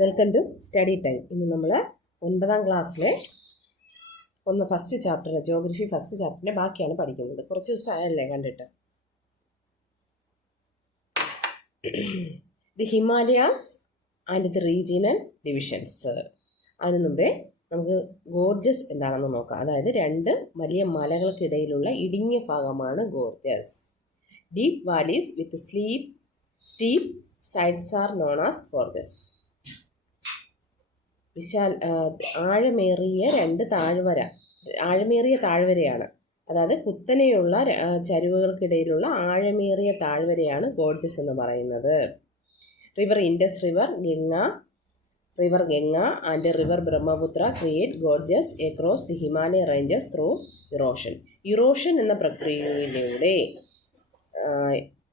Welcome to study time. ഇന്ന് നമ്മൾ 9ാം ക്ലാസ്സിലെ ഫസ്റ്റ് ചാപ്റ്റർ ജോഗ്രഫി ഫസ്റ്റ് ചാപ്റ്ററിൻ്റെ ബാക്കിയാണ് പഠിക്കുന്നത്. കുറച്ച് ദിവസമായല്ലേ കണ്ടിട്ട്. The Himalayas and the regional divisions. അതിനു മുമ്പേ നമുക്ക് ഗോർജസ് എന്താണെന്ന് നോക്കാം. അതായത് രണ്ട് വലിയ മലകൾക്കിടയിലുള്ള ഇടുങ്ങിയ ഭാഗമാണ് Gorges. Deep valleys with steep sides are known as Gorges. ആഴമേറിയ താഴ്വരയാണ്. അതായത് കുത്തനെയുള്ള ചരിവുകൾക്കിടയിലുള്ള ആഴമേറിയ താഴ്വരയാണ് ഗോർജസ് എന്ന് പറയുന്നത്. River Indus, river Ganga and river Brahmaputra create gorges across the Himalaya ranges through erosion. Erosion എന്ന പ്രക്രിയയിലൂടെ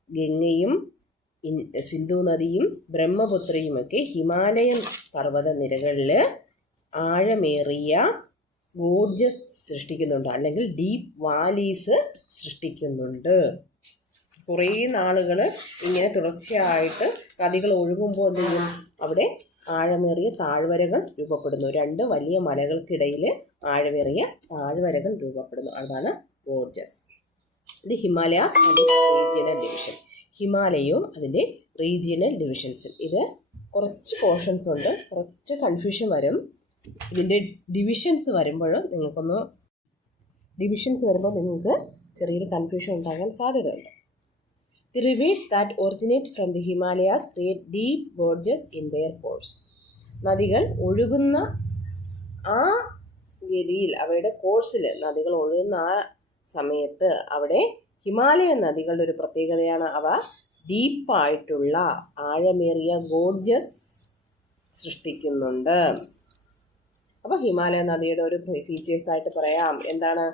ഗംഗയും സിന്ധു നദിയും ബ്രഹ്മപുത്രയുമൊക്കെ ഹിമാലയൻ പർവ്വത നിരകളിൽ ആഴമേറിയ ഗോർജസ് സൃഷ്ടിക്കുന്നുണ്ട്, അല്ലെങ്കിൽ ഡീപ്പ് വാലീസ് സൃഷ്ടിക്കുന്നുണ്ട്. കുറേ നാളുകൾ ഇങ്ങനെ തുടർച്ചയായിട്ട് നദികൾ ഒഴുകുമ്പോൾ എന്ത് ചെയ്യും? അവിടെ ആഴമേറിയ താഴ്വരകൾ രൂപപ്പെടുന്നു. രണ്ട് വലിയ മലകൾക്കിടയിൽ ആഴമേറിയ താഴ്വരകൾ രൂപപ്പെടുന്നു. അതാണ് gorges. The Himalayas and regional division. ഹിമാലയവും അതിൻ്റെ റീജിയണൽ ഡിവിഷൻസും. ഇത് കുറച്ച് പോർഷൻസ് ഉണ്ട്, കുറച്ച് കൺഫ്യൂഷൻ വരും. ഇതിൻ്റെ ഡിവിഷൻസ് വരുമ്പോൾ നിങ്ങൾക്ക് ചെറിയൊരു കൺഫ്യൂഷൻ ഉണ്ടാകാൻ സാധ്യതയുണ്ട്. The reverse that originate from the Himalayas create deep Gorges in there course. നദികൾ ഒഴുകുന്ന ആ ഗതിയിൽ, അവയുടെ കോഴ്സിൽ നദികൾ ഒഴുകുന്ന ആ സമയത്ത് അവിടെ ഹിമാലയൻ നദികളുടെ ഒരു പ്രത്യേകതയാണ്, അവ ഡീപ്പായിട്ടുള്ള ആഴമേറിയ ഗോർജസ് സൃഷ്ടിക്കുന്നുണ്ട്. അപ്പോൾ ഹിമാലയ നദിയുടെ ഒരു ഫീച്ചേഴ്സായിട്ട് പറയാം. എന്താണ്?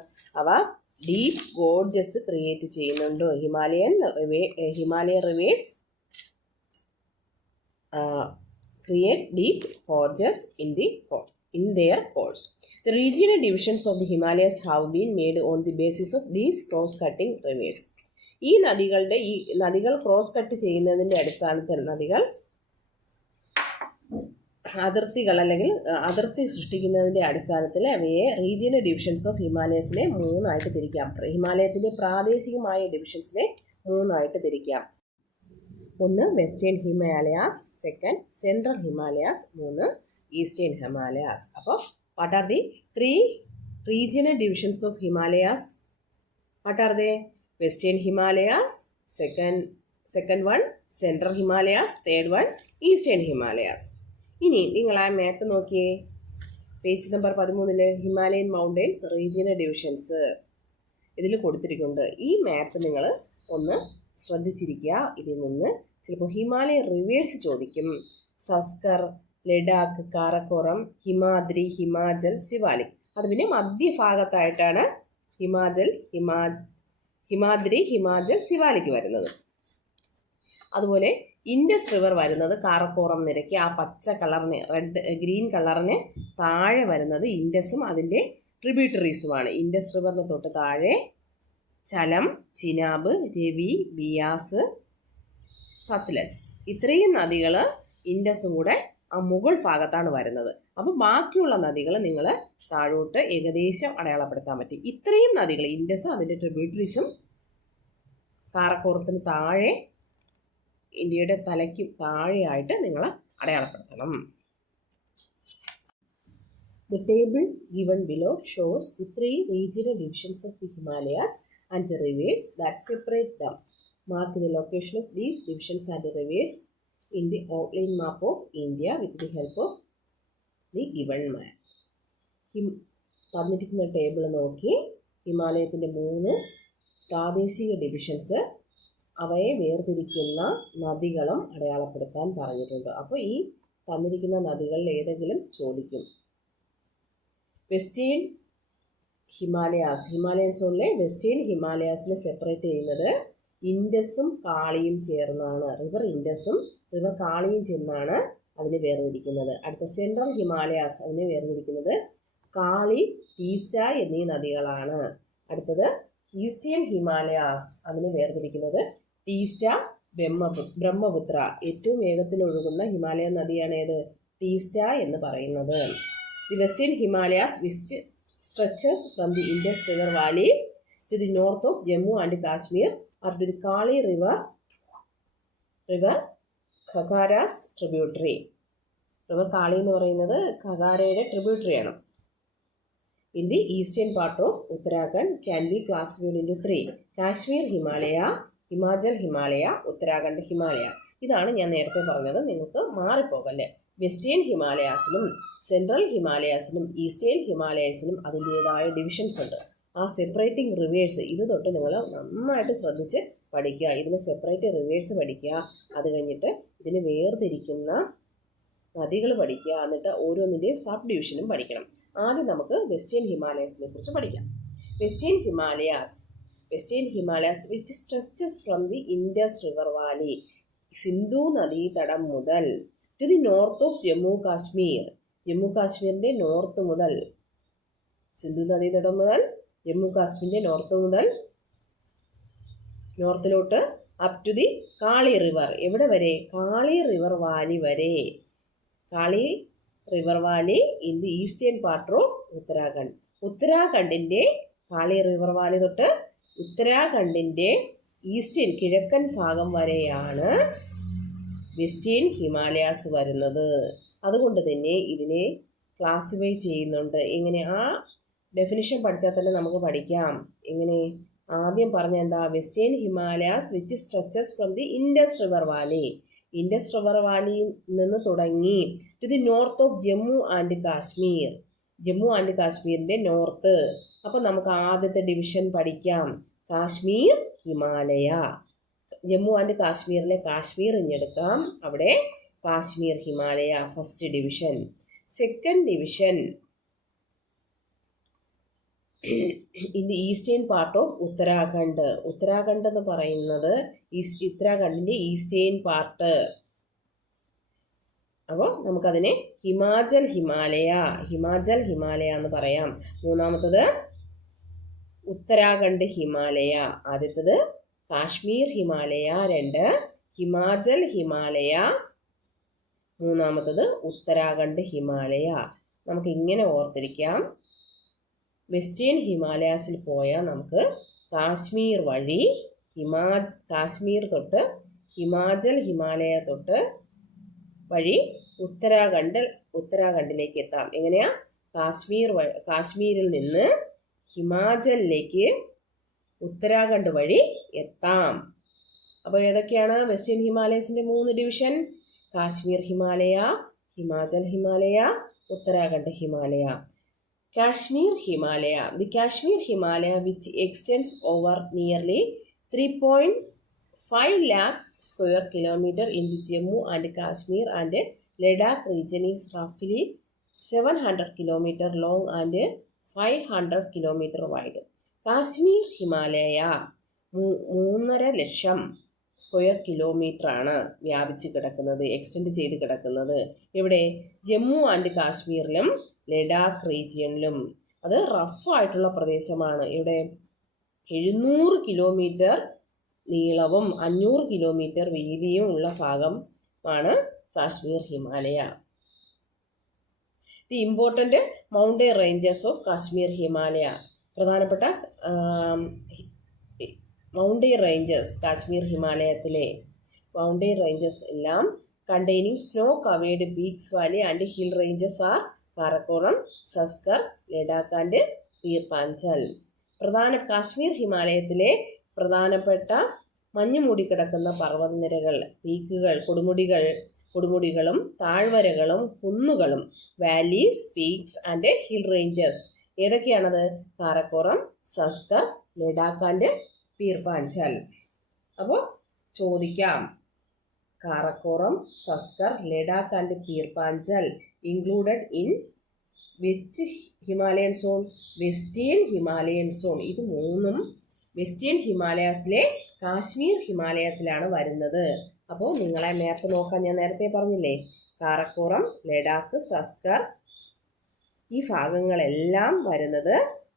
അവ ഡീപ്പ് ഗോർജസ് ക്രിയേറ്റ് ചെയ്യുന്നുണ്ട്. Himalayan reverse create deep Gorges in their course. The regional divisions of the Himalayas have been made on the basis of these cross-cutting rivers. ഈ നദികൾ ക്രോസ് കട്ട് ചെയ്യുന്നതിൻ്റെ അടിസ്ഥാനത്തിൽ അതിർത്തികൾ അല്ലെങ്കിൽ അതിർത്തി സൃഷ്ടിക്കുന്നതിൻ്റെ അടിസ്ഥാനത്തിൽ അവയെ റീജിയണൽ ഡിവിഷൻസ് ഓഫ് ഹിമാലയസിനെ മൂന്നായിട്ട് തിരിക്കാം. ഹിമാലയത്തിൻ്റെ പ്രാദേശികമായ ഡിവിഷൻസിനെ മൂന്നായിട്ട് തിരിക്കാം. ഒന്ന് western Himalayas, second central Himalayas, മൂന്ന് ഈസ്റ്റേൺ ഹിമാലയാസ്. അപ്പോൾ what are the 3 regional divisions of Himalayas? What are they? Western Himalayas, second one Central Himalayas, third one Eastern Himalayas. ഇനി നിങ്ങൾ ആ മാപ്പ് നോക്കിയേ, page number 13 Himalayan mountains regional divisions ഇതിൽ കൊടുത്തിരിക്കുന്നുണ്ട്. ഈ മാപ്പ് നിങ്ങൾ ഒന്ന് ശ്രദ്ധിച്ചിരിക്കുക. ഇതിൽ നിന്ന് ചിലപ്പോൾ ഹിമാലയൻ റിവേഴ്സ് ചോദിക്കും. സസ്കർ, ലഡാക്ക്, കാരക്കോറം, ഹിമാദ്രി, ഹിമാചൽ, സിവാലിക്. അത് പിന്നെ മധ്യഭാഗത്തായിട്ടാണ് ഹിമാദ്രി, ഹിമാചൽ, സിവാലിക് വരുന്നത്. അതുപോലെ ഇൻഡസ് റിവർ വരുന്നത് കാരക്കോറം നിരക്ക്, ആ പച്ച കളറിന് ഗ്രീൻ കളറിന് താഴെ വരുന്നത് ഇൻഡസും അതിൻ്റെ ട്രിബ്യൂട്ടറീസുമാണ്. ഇൻഡസ് റിവറിന് തൊട്ട് താഴെ ചലം, ചിനാബ്, രവി, ബിയാസ്, സത്ലജ്. ഇത്രയും നദികൾ ഇൻഡസും കൂടെ ആ മുകൾ ഭാഗത്താണ് വരുന്നത്. അപ്പോൾ ബാക്കിയുള്ള നദികൾ നിങ്ങൾ താഴോട്ട് ഏകദേശം അടയാളപ്പെടുത്താൻ പറ്റും. ഇത്രയും നദികൾ ഇൻഡസും അതിൻ്റെ ട്രിബ്യൂട്ടറീസും കാരക്കോറത്തിന് താഴെ, ഇന്ത്യയുടെ തലയ്ക്ക് താഴെയായിട്ട് നിങ്ങൾ അടയാളപ്പെടുത്തണം. The table given below shows the 3 regional divisions of the Himalayas and the rivers that separate them. Mark the location of these divisions and the rivers in the outline map of India with the help of the given map. തന്നിരിക്കുന്ന table നോക്കി ഹിമാലയത്തിൻ്റെ 3 പ്രാദേശിക divisions, അവയെ വേർതിരിക്കുന്ന നദികളും അടയാളപ്പെടുത്താൻ പറഞ്ഞിട്ടുണ്ട്. അപ്പോൾ ഈ തന്നിരിക്കുന്ന നദികളിൽ ഏതെങ്കിലും ചോദിക്കും. വെസ്റ്റേൺ ഹിമാലയാസ്, ഹിമാലയൻ സോണിലെ വെസ്റ്റേൺ ഹിമാലയാസിനെ സെപ്പറേറ്റ് ചെയ്യുന്നത് ഇൻഡസും കാളിയും ചേർന്നാണ്. റിവർ ഇൻഡസും റിവർ കാളിയും ചേർന്നാണ് അതിനെ വേർതിരിക്കുന്നത്. അടുത്ത സെൻട്രൽ ഹിമാലയാസ്, അതിനെ വേർതിരിക്കുന്നത് കാളി, ടീസ്റ്റ എന്നീ നദികളാണ്. അടുത്തത് ഈസ്റ്റേൺ ഹിമാലയാസ്, അതിനെ വേർതിരിക്കുന്നത് ടീസ്റ്റ, ബ്രഹ്മപുത്ര. ഏറ്റവും വേഗത്തിൽ ഒഴുകുന്ന ഹിമാലയൻ നദിയാണ് ഏത്? ടീസ്റ്റ എന്ന് പറയുന്നത്. The western Himalayas which stretches from the Indus river valley to the north of Jammu and Kashmir up to the Kali river Ghaghara's tributary. River Kali എന്ന് പറയുന്നത് ഖഗാരയുടെ ട്രിബ്യൂട്ടറിയാണ്. In the eastern part of Uttarakhand can be classified into 3. Kashmir Himalaya, Himachal Himalaya, Uttarakhand Himalaya. ഇതാണ് ഞാൻ നേരത്തെ പറഞ്ഞത്, നിങ്ങൾക്ക് മാറിപ്പോകല്ലേ. വെസ്റ്റേൺ ഹിമാലയാസിനും സെൻട്രൽ ഹിമാലയാസിനും ഈസ്റ്റേൺ ഹിമാലയാസിനും അതിൻ്റേതായ divisions ഉണ്ട്. ആ സെപ്പറേറ്റിംഗ് റിവേഴ്സ് ഇത് തൊട്ട് നിങ്ങൾ നന്നായിട്ട് ശ്രദ്ധിച്ച് പഠിക്കുക. ഇതിന് സെപ്പറേറ്റ് റിവേഴ്സ് പഠിക്കുക. അത് കഴിഞ്ഞിട്ട് ഇതിന് വേർതിരിക്കുന്ന നദികൾ പഠിക്കുക. എന്നിട്ട് ഓരോന്നിൻ്റെയും സബ് ഡിവിഷനും പഠിക്കണം. ആദ്യം നമുക്ക് വെസ്റ്റേൺ ഹിമാലയസിനെ കുറിച്ച് പഠിക്കാം. Western Himalayas which stretches from the Indus river valley, Sindhu നദീതടം മുതൽ to the north of Jammu Kashmir, Jammu കാശ്മീരിൻ്റെ നോർത്ത് മുതൽ, സിന്ധു നദീതടം മുതൽ ജമ്മു കാശ്മീരിൻ്റെ നോർത്തിലോട്ട് up to the Kali river, എവിടെ വരെ? കാളി റിവർ വാലി വരെ. Kali river valley in the eastern part of Uttarakhand. ഉത്തരാഖണ്ഡിൻ്റെ കാളി റിവർ വാലി തൊട്ട് ഉത്തരാഖണ്ഡിൻ്റെ ഈസ്റ്റേൺ കിഴക്കൻ ഭാഗം വരെയാണ് വെസ്റ്റേൺ ഹിമാലയാസ് വരുന്നത്. അതുകൊണ്ട് തന്നെ ഇതിനെ ക്ലാസിഫൈ ചെയ്യുന്നുണ്ട്. എങ്ങനെ? ആ ഡെഫിനിഷൻ പഠിച്ചാൽ തന്നെ നമുക്ക് പഠിക്കാം. എങ്ങനെ? ആദ്യം പറഞ്ഞ എന്താ? Western Himalayas which stretches from the Indus river valley, Indus river വാലിയിൽ നിന്ന് തുടങ്ങി to the north of Jammu and Kashmir, Jammu and കാശ്മീരിൻ്റെ നോർത്ത്. അപ്പോൾ നമുക്ക് ആദ്യത്തെ ഡിവിഷൻ പഠിക്കാം. കാശ്മീർ ഹിമാലയ. ജമ്മു ആൻഡ് കാശ്മീരിലെ കാശ്മീർ ഇഞ്ഞെടുക്കാം. അവിടെ Kashmir Himalaya first division. Second division in the eastern part of Uttarakhand. Uttarakhand എന്ന് പറയുന്നത് ഉത്തരാഖണ്ഡിൻ്റെ ഈസ്റ്റേൺ പാർട്ട്. അപ്പോൾ നമുക്കതിനെ ഹിമാചൽ ഹിമാലയ എന്ന് പറയാം. മൂന്നാമത്തത് ഉത്തരാഖണ്ഡ് ഹിമാലയ. ആദ്യത്തത് കാശ്മീർ ഹിമാലയ, 2 ഹിമാചൽ ഹിമാലയ, മൂന്നാമത്തത് ഉത്തരാഖണ്ഡ് ഹിമാലയ. നമുക്ക് ഇങ്ങനെ ഓർത്തിരിക്കാം. വെസ്റ്റേൺ ഹിമാലയാസിൽ പോയാൽ നമുക്ക് കാശ്മീർ വഴി കാശ്മീർ തൊട്ട് ഹിമാചൽ ഹിമാലയ തൊട്ട് വഴി ഉത്തരാഖണ്ഡിലേക്ക് എത്താം. എങ്ങനെയാ? കാശ്മീരിൽ നിന്ന് ഹിമാചലിലേക്ക് ഉത്തരാഖണ്ഡ് വഴി എത്താം. അപ്പോൾ ഏതൊക്കെയാണ് വെസ്റ്റേൺ ഹിമാലയസിൻ്റെ 3 division? Kashmir Himalaya, Himachal Himalaya, Uttarakhand Himalaya. Kashmir Himalaya. The Kashmir Himalaya, which extends over nearly 3.5 lakh square kilometer in the Jammu and Kashmir and Ladakh region, is roughly 700 kilometer long and 500 kilometer wide. Kashmir Himalaya 3.5 lakh square kilometre ആണ് വ്യാപിച്ച് കിടക്കുന്നത്, extend ചെയ്ത് കിടക്കുന്നത്. ഇവിടെ Jammu and കാശ്മീരിലും Ladakh റീജിയനിലും. അത് റഫായിട്ടുള്ള പ്രദേശമാണ്. ഇവിടെ 700 kilometre നീളവും 500 കിലോമീറ്റർ വീതിയും ഉള്ള ഭാഗമാണ് Kashmir Himalaya. The important mountain ranges of Kashmir Himalaya. പ്രധാനപ്പെട്ട മൗണ്ടൻ റേഞ്ചസ്, കാശ്മീർ ഹിമാലയത്തിലെ മൗണ്ടൻ റേഞ്ചസ് എല്ലാം containing snow covered peaks valley and hill ranges are Karakoram, Zanskar, Ladakh and Pir Panjal. Kashmir ഹിമാലയത്തിലെ പ്രധാനപ്പെട്ട മഞ്ഞ് മൂടിക്കിടക്കുന്ന പർവ്വതനിരകൾ, പീക്കുകൾ, കൊടുമുടികളും താഴ്വരകളും കുന്നുകളും, valleys, peaks and hill ranges. ഏതൊക്കെയാണത്? കാരക്കോറം, സസ്കർ, ലഡാക്ക് ആൻഡ് പീർ പാഞ്ചൽ. അപ്പോൾ ചോദിക്കാം, Karakoram, Zanskar, Ladakh and Pir Panjal included in which Himalayan zone? Western Himalayan zone. ഇത് 3ഉം വെസ്റ്റേൺ ഹിമാലയാസിലെ കാശ്മീർ ഹിമാലയത്തിലാണ് വരുന്നത്. അപ്പോൾ നിങ്ങളെ മാപ്പ് നോക്കാൻ ഞാൻ നേരത്തെ പറഞ്ഞില്ലേ, കാരക്കോറം, ലഡാക്ക്, സസ്കർ ഈ ഭാഗങ്ങളെല്ലാം വരുന്നത്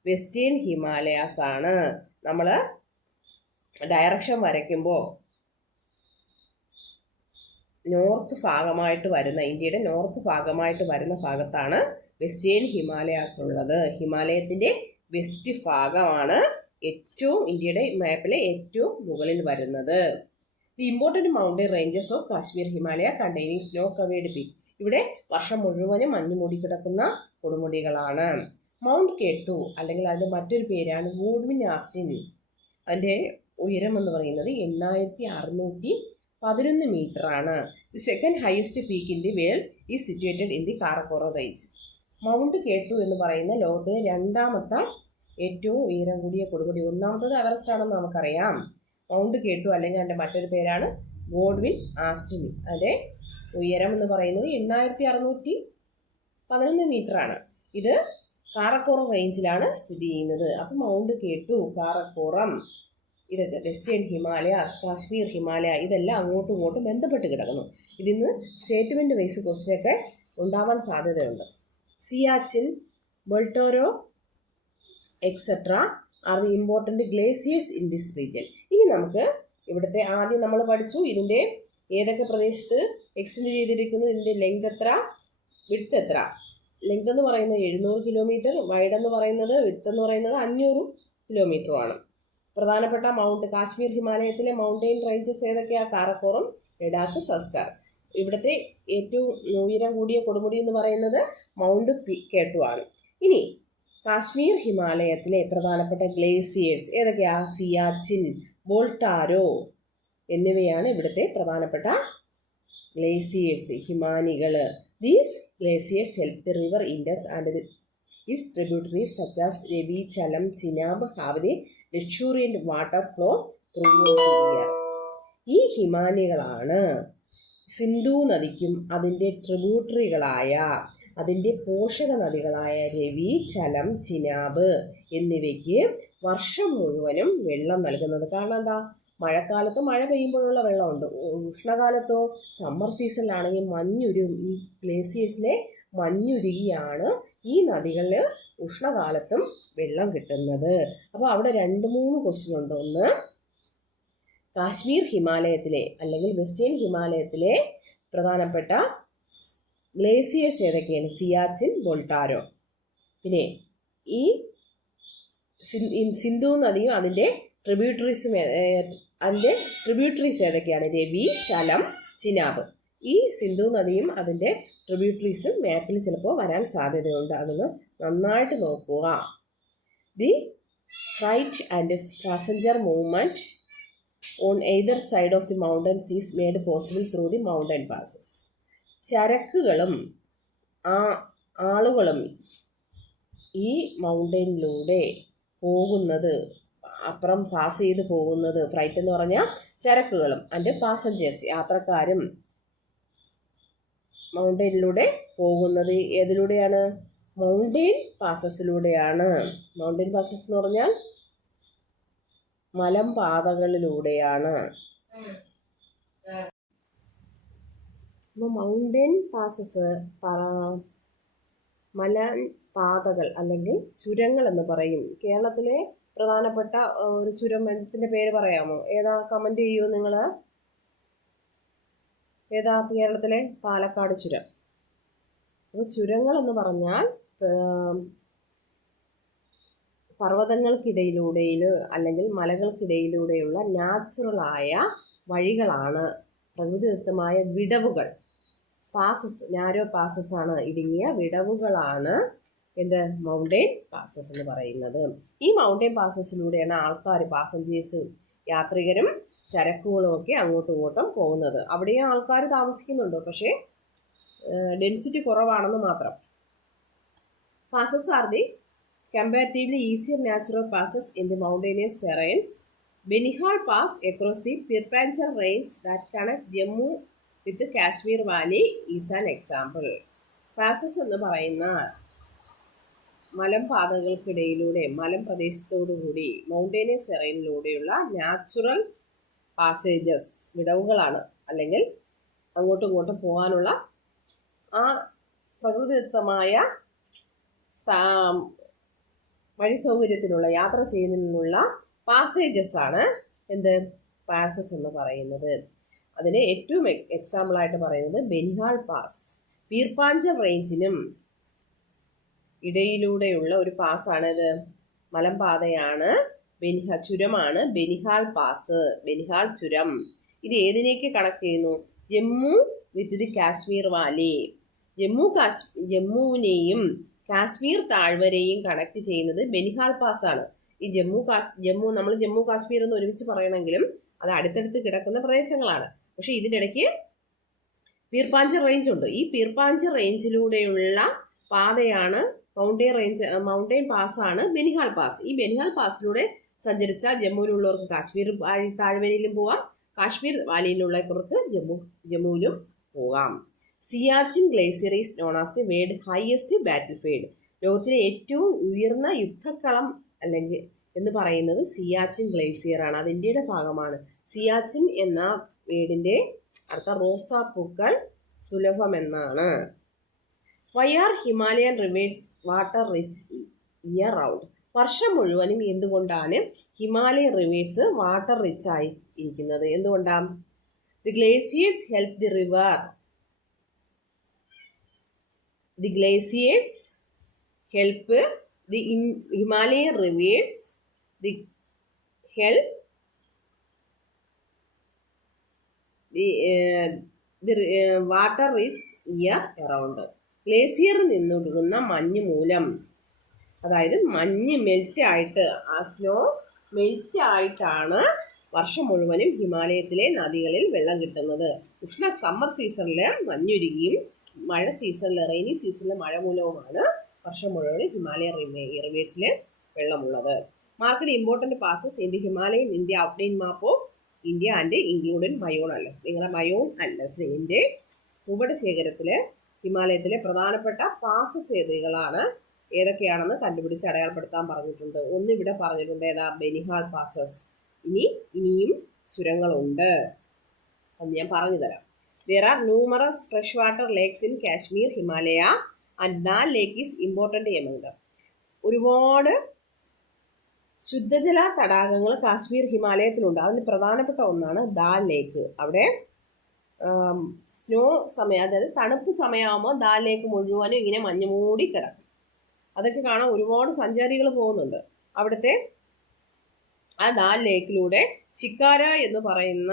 വെസ്റ്റേൺ ഹിമാലയാസ് ആണ്. നമ്മൾ ഡയറക്ഷൻ വരയ്ക്കുമ്പോൾ നോർത്ത് ഭാഗമായിട്ട് വരുന്ന, ഇന്ത്യയുടെ നോർത്ത് ഭാഗമായിട്ട് വരുന്ന ഭാഗത്താണ് വെസ്റ്റേൺ ഹിമാലയാസ് ഉള്ളത്. ഹിമാലയത്തിൻ്റെ വെസ്റ്റ് ഭാഗമാണ് ഏറ്റവും ഇന്ത്യയുടെ മാപ്പിലെ ഏറ്റവും മുകളിൽ വരുന്നത്. The important mountain ranges of Kashmir Himalaya containing snow covered peak. ഇവിടെ വർഷം മുഴുവനും മഞ്ഞ് മൂടിക്കിടക്കുന്ന കൊടുമുടികളാണ്. മൗണ്ട് K2 അല്ലെങ്കിൽ അതിൻ്റെ മറ്റൊരു പേരാണ് ഗോഡ്വിൻ ആസ്റ്റിൻ. അതിൻ്റെ ഉയരം എന്ന് പറയുന്നത് 8611 മീറ്ററാണ്. The second highest peak in the world is situated in the Karakoram range. Mount K2 എന്ന് പറയുന്ന ലോകത്തിലെ രണ്ടാമത്തെ ഏറ്റവും ഉയരം കൂടിയ കൊടുമുടി. ഒന്നാമത്തത് എവറസ്റ്റ് ആണെന്ന് നമുക്കറിയാം. മൗണ്ട് K2 അല്ലെങ്കിൽ അതിൻ്റെ മറ്റൊരു പേരാണ് ഗോഡ്വിൻ ആസ്റ്റിൻ. അതിൻ്റെ ഉയരം എന്ന് പറയുന്നത് 8611 മീറ്ററാണ്. ഇത് കാരക്കോറം റേഞ്ചിലാണ് സ്ഥിതി ചെയ്യുന്നത്. അപ്പം മൗണ്ട് K2, കാരക്കോറം, ഇതൊക്കെ വെസ്റ്റേൺ ഹിമാലയാസ്, കാശ്മീർ ഹിമാലയ, ഇതെല്ലാം അങ്ങോട്ടും ഇങ്ങോട്ടും ബന്ധപ്പെട്ട് കിടക്കുന്നു. ഇതിന്ന് സ്റ്റേറ്റ്മെൻറ്റ് വൈസ് ക്വസ്റ്റ്യനൊക്കെ ഉണ്ടാവാൻ സാധ്യതയുണ്ട്. Siachen, Baltoro etcetera are the important glaciers in this region. ഇനി നമുക്ക് ഇവിടുത്തെ ആദ്യം നമ്മൾ പഠിച്ചു ഇതിൻ്റെ ഏതൊക്കെ പ്രദേശത്ത് എക്സ്റ്റെൻഡ് ചെയ്തിരിക്കുന്നു, ഇതിൻ്റെ ലെങ്ത് എത്ര, വിഡ്ത്ത് എത്ര. ലെങ്ത് എന്ന് പറയുന്നത് 700 കിലോമീറ്റർ, വൈഡ് എന്ന് പറയുന്നത്, വിഡ്ത്ത് എന്ന് പറയുന്നത് 500 കിലോമീറ്ററുമാണ്. പ്രധാനപ്പെട്ട കാശ്മീർ ഹിമാലയത്തിലെ മൗണ്ടെയിൻ റേഞ്ചസ് ഏതൊക്കെയാണ്? കാരക്കോറം, ലഡാക്ക്, സസ്കർ. ഇവിടുത്തെ ഏറ്റവും ഉയരം കൂടിയ കൊടുമുടി എന്ന് പറയുന്നത് മൗണ്ട് K2 ആണ്. ഇനി കാശ്മീർ ഹിമാലയത്തിലെ പ്രധാനപ്പെട്ട ഗ്ലേസിയേഴ്സ് ഏതൊക്കെയാണ്? സിയാച്ചിൻ, ബോൾട്ടാരോ എന്നിവയാണ് ഇവിടുത്തെ പ്രധാനപ്പെട്ട glaciers, ഹിമാനികൾ. These glaciers help the river Indus and its tributaries such as Ravi, Chalam, Chenab have the luxuriant water flow throughout the year. ഈ ഹിമാനികളാണ് സിന്ധു നദിക്കും അതിൻ്റെ ട്രിബ്യൂട്ടറികളായ, അതിൻ്റെ പോഷക നദികളായ രവി, ചലം, ചിനാബ് എന്നിവയ്ക്ക് വർഷം മുഴുവനും വെള്ളം നൽകുന്നത്. കാരണം എന്താ? മഴക്കാലത്ത് മഴ പെയ്യുമ്പോഴുള്ള വെള്ളമുണ്ട്. ഉഷ്ണകാലത്തോ സമ്മർ സീസണിലാണെങ്കിൽ മഞ്ഞുരുകും. ഈ ഗ്ലേസിയേഴ്സിലെ മഞ്ഞുരുകിയാണ് ഈ നദികളിൽ ഉഷ്ണകാലത്തും വെള്ളം കിട്ടുന്നത്. അപ്പോൾ അവിടെ 2-3 ക്വസ്റ്റ്യൻ ഉണ്ട്. ഒന്ന്, കാശ്മീർ ഹിമാലയത്തിലെ അല്ലെങ്കിൽ വെസ്റ്റേൺ ഹിമാലയത്തിലെ പ്രധാനപ്പെട്ട ഗ്ലേസിയേഴ്സ് ഏതൊക്കെയാണ്? സിയാച്ചിൻ, ബോൾട്ടാരോ. പിന്നെ ഈ സിന്ധു നദിയും അതിൻ്റെ ട്രിബ്യൂട്ടറീസ് ഏതൊക്കെയാണ്? രവി, ചലം, ചിനാബ്. ഈ സിന്ധു നദിയും അതിൻ്റെ ട്രിബ്യൂട്ടറീസും മാപ്പിൽ ചിലപ്പോൾ വരാൻ സാധ്യതയുണ്ട്. അതൊന്ന് നന്നായിട്ട് നോക്കുക. The freight and passenger movement on either side of the mountains is made possible through the mountain passes. ചരക്കുകളും ആളുകളും ഈ മൗണ്ടനിലൂടെ പോകുന്നത്, അപ്പുറം പാസ് ചെയ്ത് പോകുന്നത്, ഫ്ലൈറ്റ് എന്ന് പറഞ്ഞാൽ ചരക്കുകളും അതിൻ്റെ പാസഞ്ചേഴ്സ് യാത്രക്കാരും മൗണ്ടനിലൂടെ പോകുന്നത് ഏതിലൂടെയാണ്? മൗണ്ടെയിൻ പാസസിലൂടെയാണ്. മൗണ്ടെയിൻ പാസസ് എന്ന് പറഞ്ഞാൽ മലമ്പാതകളിലൂടെയാണ്. അപ്പോൾ മൗണ്ടെയിൻ പാസസ് മലമ്പാതകൾ അല്ലെങ്കിൽ ചുരങ്ങൾ എന്ന് പറയും. കേരളത്തിലെ പ്രധാനപ്പെട്ട ഒരു ചുരത്തിൻ്റെ പേര് പറയാമോ? ഏതാ? കമൻറ്റ് ചെയ്യുമോ നിങ്ങൾ? ഏതാ കേരളത്തിലെ? പാലക്കാട് ചുരം. അപ്പോൾ ചുരങ്ങൾ എന്ന് പറഞ്ഞാൽ പർവ്വതങ്ങൾക്കിടയിലൂടെ അല്ലെങ്കിൽ മലകൾക്കിടയിലൂടെയുള്ള നാച്ചുറലായ വഴികളാണ്. പ്രകൃതിദത്തമായ വിടവുകൾ, പാസസ്, നാരോ പാസസ് ആണ്, ഇടുങ്ങിയ വിടവുകളാണ് എന്ത്? മൗണ്ടെയിൻ പാസസ് എന്ന് പറയുന്നത്. ഈ മൗണ്ടെയിൻ പാസസിലൂടെയാണ് ആൾക്കാർ, പാസഞ്ചേഴ്സ്, യാത്രികരും ചരക്കുകളും ഒക്കെ അങ്ങോട്ടും ഇങ്ങോട്ടും പോകുന്നത്. അവിടെയും ആൾക്കാർ താമസിക്കുന്നുണ്ട്, പക്ഷേ ഡെൻസിറ്റി കുറവാണെന്ന് മാത്രം. Passes are the comparatively easier natural passes in the മൗണ്ടൈനിയസ് terrains. Banihal pass across the പിർപാഞ്ചൽ range that connect Jammu with Kashmir Valley is an example. Passes എന്ന് പറയുന്ന മലമ്പാതകൾക്കിടയിലൂടെ, മലമ്പ്രദേശത്തോടുകൂടി മൗണ്ടൈനിയസ് ടെറൈനിലൂടെയുള്ള നാച്ചുറൽ പാസേജസ്, വിടവുകളാണ്. അല്ലെങ്കിൽ അങ്ങോട്ടും ഇങ്ങോട്ടും പോകാനുള്ള ആ പ്രകൃതിദത്തമായ വഴി സൗകര്യത്തിനുള്ള, യാത്ര ചെയ്യുന്നതിനുള്ള പാസേജസ് ആണ് എന്ത്? പാസസ് എന്ന് പറയുന്നത്. അതിന് ഏറ്റവും എക്സാമ്പിളായിട്ട് പറയുന്നത് ബെനിഹാൾ പാസ്. പീർപ്പാഞ്ചൽ റേഞ്ചിനും ഇടയിലൂടെയുള്ള ഒരു പാസ്സാണിത്, മലമ്പാതയാണ്, ചുരമാണ് ബെനിഹാൾ പാസ്, ബെനിഹാൾ ചുരം. ഇത് ഏതിനേക്ക് കണക്ട് ചെയ്യുന്നു? Jammu with the Kashmir valley. ജമ്മുവിനെയും കാശ്മീർ താഴ്വരയും കണക്ട് ചെയ്യുന്നത് ബെനിഹാൾ പാസ് ആണ്. ഈ നമ്മൾ ജമ്മു കാശ്മീർ എന്ന് ഒരുമിച്ച് പറയണമെങ്കിലും അത് അടുത്തടുത്ത് കിടക്കുന്ന പ്രദേശങ്ങളാണ്. പക്ഷെ ഇതിൻ്റെ ഇടയ്ക്ക് പീർപ്പാഞ്ചൽ റേഞ്ച് ഉണ്ട്. ഈ പീർപ്പാഞ്ചൽ റേഞ്ചിലൂടെയുള്ള പാതയാണ് മൗണ്ടെയിൻ പാസ്സാണ് ബെനിഹാൾ പാസ്. ഈ ബെനിഹാൾ പാസിലൂടെ സഞ്ചരിച്ച ജമ്മുവിലുള്ളവർക്ക് കാശ്മീർ താഴ്വരയിലും പോവാം, കാശ്മീർ വാലിയിലുള്ളവർക്ക് ജമ്മുവിലും പോകാം. Siachen glacier is known as the world highest battle field. ലോകത്തിലെ ഏറ്റവും ഉയർന്ന യുദ്ധക്കളം അല്ലെങ്കിൽ എന്ന് പറയുന്നത് സിയാച്ചിൻ ഗ്ലേസിയർ ആണ്. അത് ഇന്ത്യയുടെ ഭാഗമാണ്. സിയാച്ചിൻ എന്ന വേർഡിൻ്റെ അർത്ഥം റോസാപ്പൂക്കൾ സുലഭം എന്നാണ്. Why are Himalayan rivers water rich year round? വർഷം മുഴുവനും എന്തുകൊണ്ടാണ് ഹിമാലയൻ റിവേഴ്സ് വാട്ടർ റിച്ച് ആയി ഇരിക്കുന്നത്? എന്തുകൊണ്ടാണ്? The glaciers help the river. The glaciers help the Himalayan rivers the help the water rich year around. ഗ്ലേസിയറിൽ നിന്നൊഴുകുന്ന മഞ്ഞ് മൂലം, അതായത് മഞ്ഞ് മെൽറ്റായിട്ട്, ആ സ്നോ മെൽറ്റായിട്ടാണ് വർഷം മുഴുവനും ഹിമാലയത്തിലെ നദികളിൽ വെള്ളം കിട്ടുന്നത്. സമ്മർ സീസണിൽ മഞ്ഞുരുകിയും മഴ സീസണിൽ റെയിനി സീസണിൽ മഴ മൂലവുമാണ് വർഷം മുഴുവനും ഹിമാലയ റിവേഴ്സിൽ വെള്ളമുള്ളത്. Mark the important passes in the Himalayan India outline map of India and including my own atlas. നിങ്ങളുടെ മയോൺ അറ്റ്ലസിൻ്റെ ഭൂപടശേഖരത്തിൽ ഹിമാലയത്തിലെ പ്രധാനപ്പെട്ട പാസസ് ഏതൊക്കെയാണെന്ന് കണ്ടുപിടിച്ച് അടയാളപ്പെടുത്താൻ പറഞ്ഞിട്ടുണ്ട്. ഒന്നിവിടെ പറഞ്ഞിട്ടുണ്ട്, ഏതാ? ബെനിഹാൾ പാസസ്. ഇനിയും ചുരങ്ങളുണ്ട്, അത് ഞാൻ പറഞ്ഞു തരാം. There are numerous freshwater lakes in Kashmir, Himalaya, and Dal Lake is important among them. ഒരുപാട് ശുദ്ധജല തടാകങ്ങൾ കാശ്മീർ ഹിമാലയത്തിലുണ്ട്. അതിൽ പ്രധാനപ്പെട്ട ഒന്നാണ് ദാൽ ലേക്ക്. അവിടെ സ്നോ സമയം, അതായത് തണുപ്പ് സമയമാകുമ്പോൾ ദാൽ ലേക്ക് മുഴുവനും ഇങ്ങനെ മഞ്ഞ് മൂടി കിടക്കും. അതൊക്കെ കാണാൻ ഒരുപാട് സഞ്ചാരികൾ പോകുന്നുണ്ട്. അവിടുത്തെ ആ ദാൽ ലേക്കിലൂടെ ശിക്കാര എന്ന് പറയുന്ന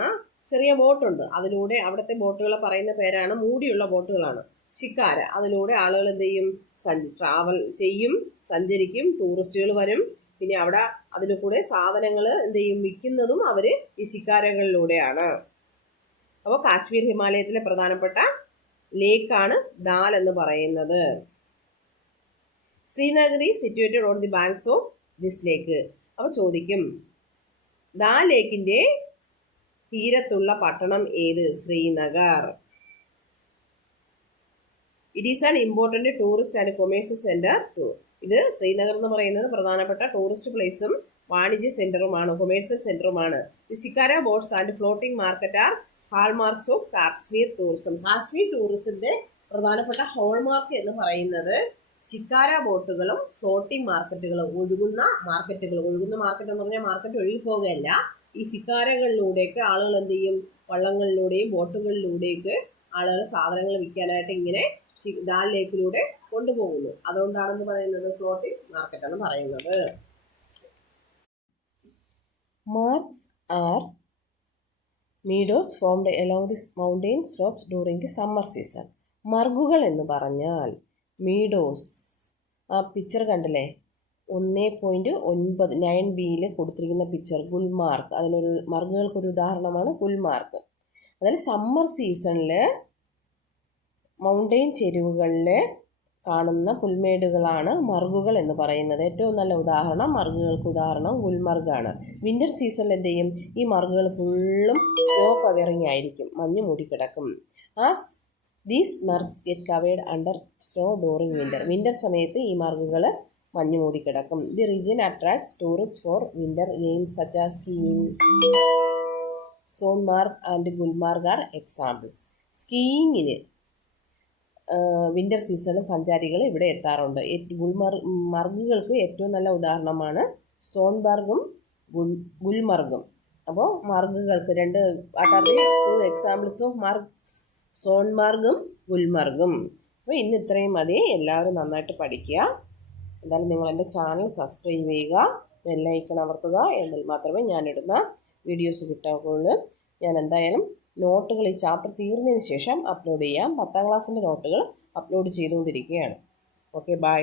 ചെറിയ ബോട്ടുണ്ട്. അതിലൂടെ അവിടുത്തെ ബോട്ടുകളെ പറയുന്ന പേരാണ്, മൂടിയുള്ള ബോട്ടുകളാണ് ശിക്കാര. അതിലൂടെ ആളുകൾ എന്ത് ചെയ്യും? ട്രാവൽ ചെയ്യും, സഞ്ചരിക്കും, ടൂറിസ്റ്റുകൾ വരും. പിന്നെ അവിടെ അതിൽ കൂടെ സാധനങ്ങൾ എന്ത് ചെയ്യും? വിൽക്കുന്നതും അവർ ഈ ശിക്കാരകളിലൂടെയാണ്. അപ്പോൾ കാശ്മീർ ഹിമാലയത്തിലെ പ്രധാനപ്പെട്ട ലേക്കാണ് ദാൽ എന്ന് പറയുന്നത്. Srinagar is situated on the banks of this lake. അപ്പോൾ ചോദിക്കും, ദാൽ ലേക്കിൻ്റെ തീരത്തുള്ള പട്ടണം ഏത്? Srinagar. It is an important tourist and commercial centre too. ഇത് ശ്രീനഗർ എന്ന് പറയുന്നത് പ്രധാനപ്പെട്ട ടൂറിസ്റ്റ് പ്ലേസും വാണിജ്യ സെൻറ്ററുമാണ്, കൊമേഴ്സ്യൽ സെൻറ്ററുമാണ്. The shikara boats and floating market are hallmarks of Kashmir tourism. Kashmir ടൂറിസത്തിൻ്റെ പ്രധാനപ്പെട്ട ഹോൾമാർക്ക് എന്ന് പറയുന്നത് ശിക്കാര ബോട്ടുകളും ഫ്ലോട്ടിംഗ് മാർക്കറ്റുകളും, ഒഴുകുന്ന മാർക്കറ്റ് എന്ന് പറഞ്ഞാൽ മാർക്കറ്റ് ഒഴുകി പോകുകയല്ല. ഈ ശിക്കാരകളിലൂടെയൊക്കെ ആളുകൾ എന്ത് ചെയ്യും? വള്ളങ്ങളിലൂടെയും ബോട്ടുകളിലൂടെയൊക്കെ ആളുകൾ സാധനങ്ങൾ വിൽക്കാനായിട്ട് ഇങ്ങനെ ദാൽ ലേക്കിലൂടെ കൊണ്ടുപോകുന്നു. അതുകൊണ്ടാണെന്ന് പറയുന്നത് ഫ്ലോട്ടിംഗ് മാർക്കറ്റ് എന്ന് പറയുന്നത്. Margs are meadows formed along the mountain slopes during the summer season. മർഗുകൾ എന്ന് പറഞ്ഞാൽ മീഡോസ്, ആ പിക്ചർ കണ്ടില്ലേ? 1.9 കൊടുത്തിരിക്കുന്ന പിക്ചർ ഗുൽമാർഗ്. മർഗുകൾക്കൊരു ഉദാഹരണമാണ് ഗുൽമാർഗ്. അതായത് സമ്മർ സീസണിൽ മൗണ്ടെയിൻ ചെരുവുകളിൽ കാണുന്ന പുൽമേടുകളാണ് മർഗുകൾ എന്ന് പറയുന്നത്. ഏറ്റവും നല്ല ഉദാഹരണം, മർഗുകൾക്ക് ഉദാഹരണം ഗുൽമർഗാണ്. വിൻ്റർ സീസണിൽ എന്ത് ചെയ്യും? ഈ മർഗുകൾ ഫുള്ളും സ്നോ കവറിങ് ആയിരിക്കും, മഞ്ഞ് മൂടിക്കിടക്കും. As these margs get covered under snow during winter. Winter സമയത്ത് ഈ മർഗുകൾ മഞ്ഞ് മൂടിക്കിടക്കും. The region attracts tourist for winter games such as skiing. Sonmarg and Gulmarg are examples. സ്കീയിങ്ങിന് വിൻ്റർ സീസണിൽ സഞ്ചാരികൾ ഇവിടെ എത്താറുണ്ട്. മർഗുകൾക്ക് ഏറ്റവും നല്ല ഉദാഹരണമാണ് സോൺമാർഗും ഗുൽമർഗും. അപ്പോൾ മാർഗുകൾക്ക് what are the 2 examples of margs? സോൺമാർഗും ഗുൽമർഗും. അപ്പോൾ ഇന്ന് ഇത്രയും മതി. എല്ലാവരും നന്നായിട്ട് പഠിക്കുക. എന്തായാലും നിങ്ങൾ എൻ്റെ ചാനൽ സബ്സ്ക്രൈബ് ചെയ്യുക, ബെല്ലൈക്കൺ അമർത്തുക. എന്നാൽ മാത്രമേ ഞാനിടുന്ന വീഡിയോസ് കിട്ടാവുള്ളൂ. ഞാൻ എന്തായാലും നോട്ടുകൾ ഈ ചാപ്റ്റർ തീർന്നതിന് ശേഷം അപ്ലോഡ് ചെയ്യാം. 10ാം ക്ലാസ്സിൻ്റെ നോട്ടുകൾ അപ്ലോഡ് ചെയ്തുകൊണ്ടിരിക്കുകയാണ്. Okay, by.